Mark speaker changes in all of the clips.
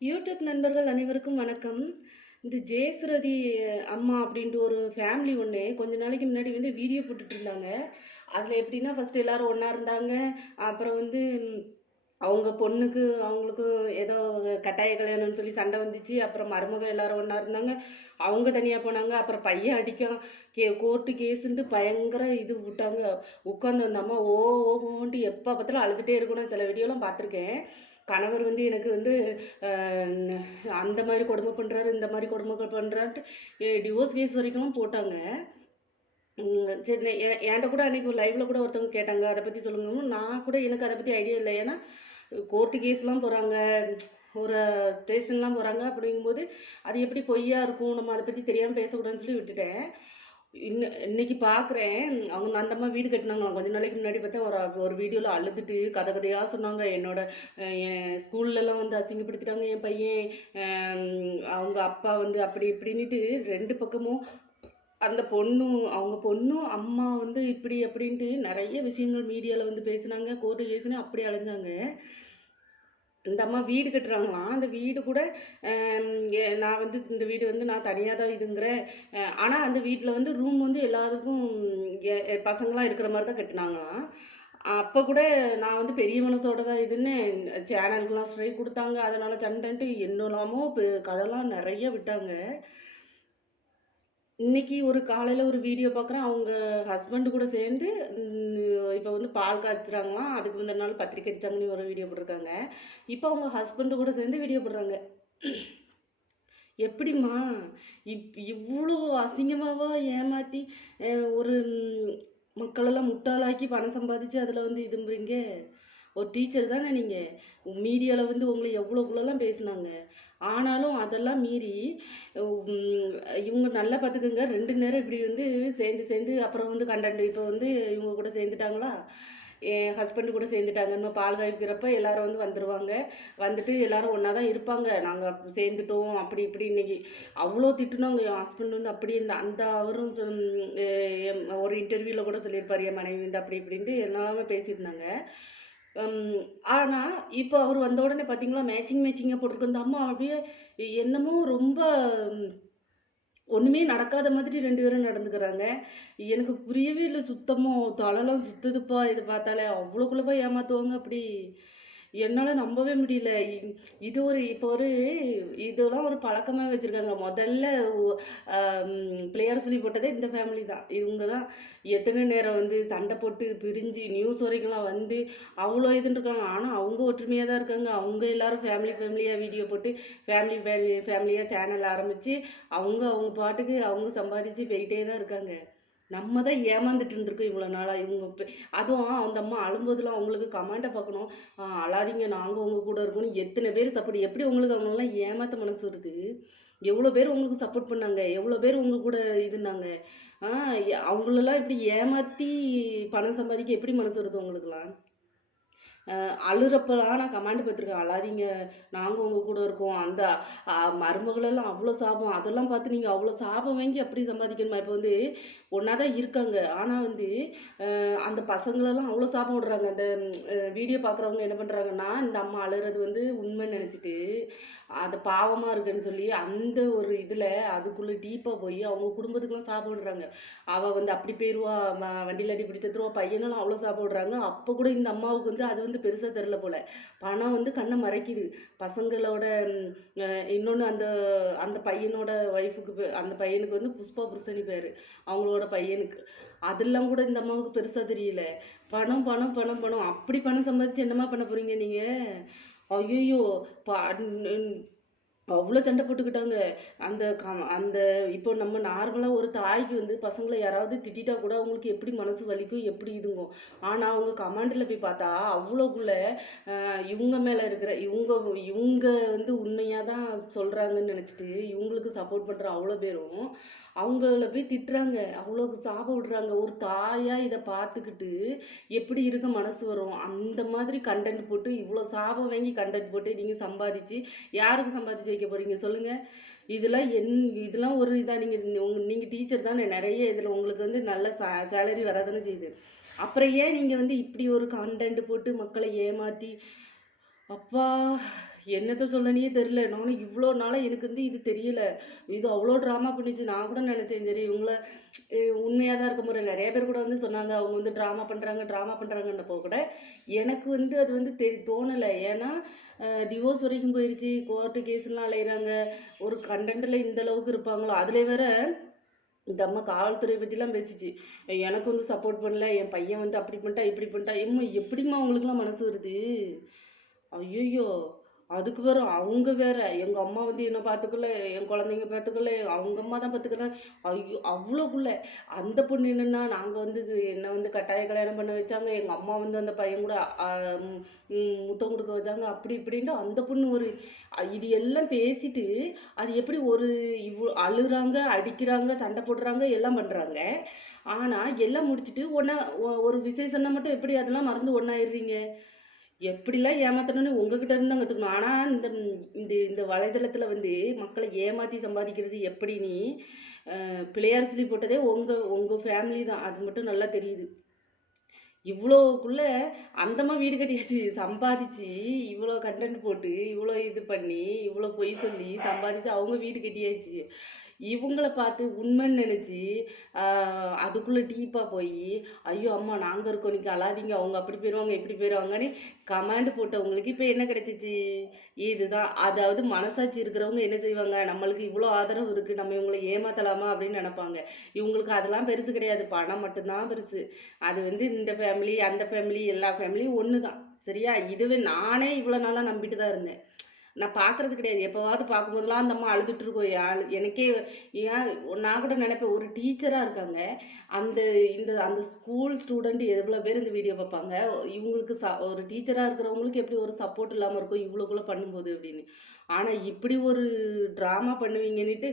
Speaker 1: YouTube நண்பர்கள் அனைவருக்கும் வணக்கம். இந்த ஜெயசுரதி அம்மா அப்படின்ட்டு ஒரு ஃபேமிலி ஒன்று கொஞ்ச நாளைக்கு முன்னாடி வந்து வீடியோ போட்டுட்டு இருந்தாங்க. அதில் எப்படின்னா ஃபஸ்ட்டு எல்லோரும் ஒன்றா இருந்தாங்க. அப்புறம் வந்து அவங்க பொண்ணுக்கு அவங்களுக்கு ஏதோ கட்டாய கல்யாணம்னு சொல்லி சண்டை வந்துச்சு. அப்புறம் மருமக எல்லாரும் ஒன்றா இருந்தாங்க. அவங்க தனியாக போனாங்க. அப்புறம் பையன் அடிக்கும் கே கோர்ட்டு கேஸுன்ட்டு பயங்கர இது விட்டாங்க. உட்காந்து வந்த அம்மா ஓ ஓன்ட்டு எப்போ பார்த்தாலும் அழுதுகிட்டே இருக்கணும் சில வீடியோலாம் பார்த்துருக்கேன். கணவர் வந்து எனக்கு வந்து அந்த மாதிரி கொடுமை பண்ணுறாரு இந்த மாதிரி கொடுமை பண்ணுறான்ட்டு டிவோர்ஸ் கேஸ் வரைக்கும் போட்டாங்க. சரி என்- என்கிட்ட கூட அன்னைக்கு ஒரு லைவ்ல கூட ஒருத்தவங்க கேட்டாங்க அதை பற்றி சொல்லுங்க நான் கூட எனக்கு அதை பற்றி ஐடியா இல்லை. ஏன்னா கோர்ட்டு கேஸ்லாம் போகிறாங்க ஒரு ஸ்டேஷன்லாம் போகிறாங்க அப்படிங்கும்போது அது எப்படி பொய்யா இருக்கும் நம்ம அதை பற்றி தெரியாமல் பேசக்கூடாதுன்னு சொல்லி விட்டுட்டேன். இன்ன இன்னைக்கு பார்க்குறேன் அவங்க அந்த அம்மா வீடு கட்டினாங்களாம் கொஞ்ச நாளைக்கு முன்னாடி பார்த்தா ஒரு ஒரு வீடியோவில் அழுதுட்டு கதை கதையாக சொன்னாங்க. என்னோட என் ஸ்கூல்லலாம் வந்து அசிங்கப்படுத்திட்டாங்க என் பையன். அவங்க அப்பா வந்து அப்படி இப்படின்ட்டு ரெண்டு பக்கமும் அந்த பொண்ணும் அவங்க பொண்ணும் அம்மா வந்து இப்படி அப்படின்ட்டு நிறைய விஷயங்கள் மீடியாவில் வந்து பேசுனாங்க. கோர்ட்டு கேஸ்னு அப்படி அலைஞ்சாங்க. இந்த அம்மா வீடு கட்டுறாங்களாம். அந்த வீடு கூட நான் வந்து இந்த வீடு வந்து நான் தனியாக தான் இதுங்கிறேன். ஆனால் அந்த வீட்டில் வந்து ரூம் வந்து எல்லாத்துக்கும் பசங்களாம் இருக்கிற மாதிரி தான் கட்டினாங்களாம். அப்போ கூட நான் வந்து பெரிய மனசோட தான் இதுன்னு சேனலுக்குலாம் ஸ்ட்ரைக் கொடுத்தாங்க. அதனால் சண்டைன்ட்டு என்னெல்லாமோ கதைலாம் நிறைய விட்டாங்க. இன்னைக்கு ஒரு காலையில் ஒரு வீடியோ பார்க்குறேன் அவங்க ஹஸ்பண்டு கூட சேர்ந்து இப்போ வந்து பால் காய்ச்சுறாங்களாம். அதுக்கு முந்தின நாள் பத்திரிக்கை அடிச்சாங்கன்னு ஒரு வீடியோ போட்டிருக்காங்க. இப்போ அவங்க ஹஸ்பண்டு கூட சேர்ந்து வீடியோ போடுறாங்க. எப்படிம்மா? இப் இவ்வளோ அசிங்கமாவா ஏமாற்றி ஒரு மக்களெல்லாம் முட்டாளாக்கி பணம் சம்பாதிச்சு அதில் வந்து இதும்புறீங்க ஒரு டீச்சர் தானே நீங்கள் மீடியாவில் வந்து உங்களை எவ்வளோக்குள்ளெல்லாம் பேசுனாங்க. ஆனாலும் அதெல்லாம் மீறி இவங்க நல்லா பார்த்துக்குங்க ரெண்டு நேரம் இப்படி வந்து சேர்ந்து சேர்ந்து அப்புறம் வந்து கண்டென்ட் இப்போ வந்து இவங்க கூட சேர்ந்துட்டாங்களா? என் ஹஸ்பண்டு கூட சேர்ந்துட்டாங்க. இன்னும் பால் காய்க்கிறப்ப எல்லாரும் வந்து வந்துடுவாங்க வந்துட்டு எல்லாரும் ஒன்றா தான் இருப்பாங்க. நாங்கள் சேர்ந்துட்டோம். அப்படி இப்படி இன்னைக்கு அவ்வளோ திட்டுனாங்க. என் ஹஸ்பண்ட் வந்து அப்படி இந்த அந்த அவரும் ஒரு இன்டர்வியூவில் கூட சொல்லியிருப்பார். என் மனைவி வந்து அப்படி இப்படின்ட்டு எல்லாமே பேசியிருந்தாங்க. ஆனால் இப்போ அவர் வந்த உடனே பார்த்தீங்களா மேட்சிங் மேட்சிங்காக போட்டிருக்கு. அந்த அம்மா அப்படியே என்னமோ ரொம்ப ஒன்றுமே நடக்காத மாதிரி ரெண்டு பேரும் நடந்துக்கிறாங்க. எனக்கு புரியவே இல்லை சுத்தமா தலைலாம் சுத்துதுப்பா இதை பார்த்தாலே. அவ்வளோக்குள்ளவா ஏமாத்துவாங்க அப்படி. என்னால் நம்பவே முடியல. இது ஒரு இப்போ ஒரு இதெல்லாம் ஒரு பழக்கமாக வச்சுருக்காங்க. முதல்ல பிளேயர் சொல்லி போட்டதே இந்த ஃபேமிலி தான். இவங்க தான் எத்தனை நேரம் வந்து சண்டை போட்டு பிரிஞ்சு நியூஸ் வரைக்கும்லாம் வந்து அவ்வளோ இதுன்னு இருக்காங்க. ஆனால் அவங்க ஒற்றுமையாக தான் இருக்காங்க. அவங்க எல்லாரும் ஃபேமிலி ஃபேமிலியாக வீடியோ போட்டு ஃபேமிலி ஃபேமிலி ஃபேமிலியாக சேனல் ஆரம்பித்து அவங்க அவங்க பாட்டுக்கு அவங்க சம்பாதிச்சு போயிட்டே தான் இருக்காங்க. நம்ம தான் ஏமாந்துட்டு இருந்திருக்கோம் இவ்வளோ நாளாக இவங்க அதுவும் அந்த அம்மா அழும்போதெல்லாம் அவங்களுக்கு கமாண்டை பார்க்கணும். அழாதீங்க நாங்கள் உங்கள் கூட இருக்கணும் எத்தனை பேர் சப்போர்ட் எப்படி உங்களுக்கு அவங்களெல்லாம் ஏமாத்த மனசு வருது? எவ்வளோ பேர் உங்களுக்கு சப்போர்ட் பண்ணாங்க? எவ்வளோ பேர் உங்க கூட இதுனாங்க அவங்களெல்லாம் இப்படி ஏமாற்றி பணம் சம்பாதிக்க எப்படி மனசு வருது உங்களுக்குலாம் அழுறப்பெல்லாம் நான் கமாண்ட் பார்த்துருக்கேன். அழாதீங்க நாங்கள் உங்கள் கூட இருக்கோம். அந்த மருமகளெல்லாம் அவ்வளோ சாபம். அதெல்லாம் பார்த்து நீங்கள் அவ்வளோ சாபம் வாங்கி அப்படி சம்பாதிக்கணுமா? இப்போ வந்து ஒன்றா தான் இருக்காங்க. ஆனால் வந்து அந்த பசங்களெல்லாம் அவ்வளோ சாபம் விடுறாங்க. அந்த வீடியோ பார்க்குறவங்க என்ன பண்ணுறாங்கன்னா இந்த அம்மா அழுறது வந்து உண்மைன்னு நினச்சிட்டு அது பாவமாக இருக்குன்னு சொல்லி அந்த ஒரு இதில் அதுக்குள்ளே டீப்பாக போய் அவங்க குடும்பத்துக்குலாம் சாபம் விடுறாங்க. அவள் வந்து அப்படி போயிடுவா வண்டியில் அடி பிடிச்சி தருவா பையனெல்லாம் அவ்வளோ சாப்பிட விடுறாங்க. அப்போ கூட இந்த அம்மாவுக்கு வந்து அது வந்து பெருசாக தெரில போல். பணம் வந்து கண்ணை மறைக்குது. பசங்களோட இன்னொன்று அந்த அந்த பையனோட ஒய்ஃபுக்கு அந்த பையனுக்கு வந்து புஷ்பா புருஷனி பேர். அவங்களோட பையனுக்கு. அதெல்லாம் கூட இந்த அம்மாவுக்கு பெருசாக தெரியல. பணம் பணம் பணம் பணம். அப்படி பணம் சம்பாதிச்சு என்னம்மா பண்ண போறீங்க நீங்கள் ஐயோ அவ்வளோ சண்டை போட்டுக்கிட்டாங்க. அந்த கம் அந்த இப்போ நம்ம நார்மலாக ஒரு தாய்க்கு வந்து பசங்களை யாராவது திட்டிட்டா கூட அவங்களுக்கு எப்படி மனசு வலிக்கும் எப்படி இதுங்கும். ஆனால் அவங்க கமாண்டில் போய் பார்த்தா அவ்வளோக்குள்ள இவங்க மேலே இருக்கிற இவங்க இவங்க வந்து உண்மையாக தான் சொல்கிறாங்கன்னு நினச்சிட்டு இவங்களுக்கு சப்போர்ட் பண்ணுற அவ்வளோ பேரும் அவங்கள போய் திட்டுறாங்க. அவ்வளோக்கு சாபம் விடுறாங்க. ஒரு தாயாக இதை பார்த்துக்கிட்டு எப்படி இருக்க மனசு வரும்? அந்த மாதிரி கண்டென்ட் போட்டு இவ்வளோ சாபம் வாங்கி கண்டென்ட் போட்டு நீங்கள் சம்பாதிச்சு யாருக்கு சம்பாதிச்சு வைக்க போறீங்க சொல்லுங்க. இதெல்லாம் என் இதெல்லாம் ஒரு இதாக நீங்கள் உங்க நீங்கள் டீச்சர் தானே. நிறைய இதில் உங்களுக்கு வந்து நல்ல சேலரி வராதானே செய்யுது. அப்புறம் ஏன் நீங்கள் வந்து இப்படி ஒரு கண்டென்ட் போட்டு மக்களை ஏமாற்றி அப்பா என்னத்த சொல்லனே தெரியல. நானும் இவ்வளோ நாளாக எனக்கு வந்து இது தெரியல. இது அவ்வளோ ட்ராமா பண்ணிச்சு. நான் கூட நினச்சேன் சரி இவங்கள உண்மையாக தான் இருக்க முறை நிறைய பேர் கூட வந்து சொன்னாங்க அவங்க வந்து ட்ராமா பண்ணுறாங்க ட்ராமா பண்ணுறாங்கன்னப்போ கூட எனக்கு வந்து அது வந்து தெரி தோணலை. ஏன்னா டிவோர்ஸ் வரைக்கும் போயிடுச்சு கோர்ட்டு கேஸ்லாம் அலையிறாங்க. ஒரு கண்டென்ட்டில் இந்த அளவுக்கு இருப்பாங்களோ அதில் வேற இந்த அம்மா காவல்துறை பற்றிலாம் பேசிச்சு. எனக்கு வந்து சப்போர்ட் பண்ணல என் பையன் வந்து அப்படி பண்ணிட்டா இப்படி பண்ணிட்டா. எம்மா எப்படிம்மா அவங்களுக்குலாம் மனசு வருது? ஐயோ அதுக்கு வேற அவங்க வேற. எங்க அம்மா வந்து என்ன பார்த்துக்கல என் குழந்தைங்க பார்த்துக்கல அவங்க அம்மா தான் பார்த்துக்கிறேன் ஐயோ அவ்வளோக்குள்ள அந்த பொண்ணு என்னன்னா நாங்க வந்து என்னை வந்து கட்டாய கல்யாணம் பண்ண வச்சாங்க. எங்க அம்மா வந்து அந்த பையன் கூட முத்தம் கொடுக்க வச்சாங்க. அப்படி இப்படின்ட்டு அந்த பொண்ணு ஒரு இது எல்லாம் பேசிட்டு அது எப்படி ஒரு இவ்வளோ அழுகுறாங்க அடிக்கிறாங்க சண்டை போடுறாங்க எல்லாம் பண்றாங்க. ஆனா எல்லாம் முடிச்சுட்டு ஒன்னா ஒரு விசேஷம்னா மட்டும் எப்படி அதெல்லாம் மறந்து ஒன்னாயிடுறீங்க? எப்படிலாம் ஏமாத்தணும்னு உங்ககிட்ட இருந்து தான் கற்றுக்கணும் ஆனால் இந்த இந்த இந்த வலைதளத்தில் வந்து மக்களை ஏமாற்றி சம்பாதிக்கிறது எப்படின்னு பிள்ளையார் சொல்லி போட்டதே உங்கள் உங்கள் ஃபேமிலி தான். அது மட்டும் நல்லா தெரியுது. இவ்வளோக்குள்ள அந்தமாக வீடு கட்டியாச்சு. சம்பாதிச்சு இவ்வளோ கண்டென்ட் போட்டு இவ்வளோ இது பண்ணி இவ்வளோ பொய் சொல்லி சம்பாதிச்சு அவங்க வீடு கட்டியாச்சு. இவங்கள பார்த்து உண்மைன்னு நினச்சி அதுக்குள்ளே டீப்பாக போய் ஐயோ அம்மா நாங்கள் இருக்கோம். நீங்கள் அழாதீங்க. அவங்க அப்படி போயிடுவாங்க இப்படி போயிடுவாங்கன்னு கமாண்ட் போட்டவங்களுக்கு இப்போ என்ன கிடைச்சிச்சு? இதுதான். அதாவது மனசாட்சி இருக்கிறவங்க என்ன செய்வாங்க? நம்மளுக்கு இவ்வளோ ஆதரவு இருக்குது நம்ம இவங்களை ஏமாத்தலாமா? அப்படின்னு நினைப்பாங்க. இவங்களுக்கு அதெல்லாம் பெருசு கிடையாது. பணம் மட்டும்தான் பெருசு. அது வந்து இந்த ஃபேமிலி அந்த ஃபேமிலி எல்லா ஃபேமிலியும் ஒன்று தான் சரியா? இதுவே நானே இவ்வளோ நாளாக நம்பிட்டு தான் இருந்தேன். நான் பார்க்கறது கிடையாது. எப்போவாவது பார்க்கும்போதெல்லாம் அந்த அம்மா அழுதுட்டு இருக்கோம் யாழ் எனக்கே ஏன் நான் கூட நினைப்பேன் ஒரு டீச்சராக இருக்காங்க. அந்த இந்த அந்த ஸ்கூல் ஸ்டூடெண்ட் எவ்வளோ பேர் இந்த வீடியோ பார்ப்பாங்க. இவங்களுக்கு ச ஒரு டீச்சராக இருக்கிறவங்களுக்கு எப்படி ஒரு சப்போர்ட் இல்லாமல் இருக்கும் இவ்வளோக்குள்ள பண்ணும்போது அப்படின்னு. ஆனால் இப்படி ஒரு ட்ராமா பண்ணுவீங்கன்னுட்டு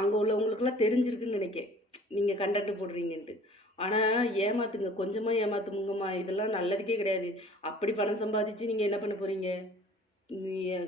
Speaker 1: அங்கே உள்ளவங்களுக்குலாம் தெரிஞ்சிருக்குன்னு நினைக்கேன். நீங்கள் கண்டக்ட் போடுறீங்கன்ட்டு. ஆனால் ஏமாத்துங்க. கொஞ்சமாக ஏமாத்துமுங்கம்மா இதெல்லாம் நல்லதுக்கே கிடையாது. அப்படி பணம் சம்பாதிச்சு நீங்கள் என்ன பண்ண போகிறீங்க 你也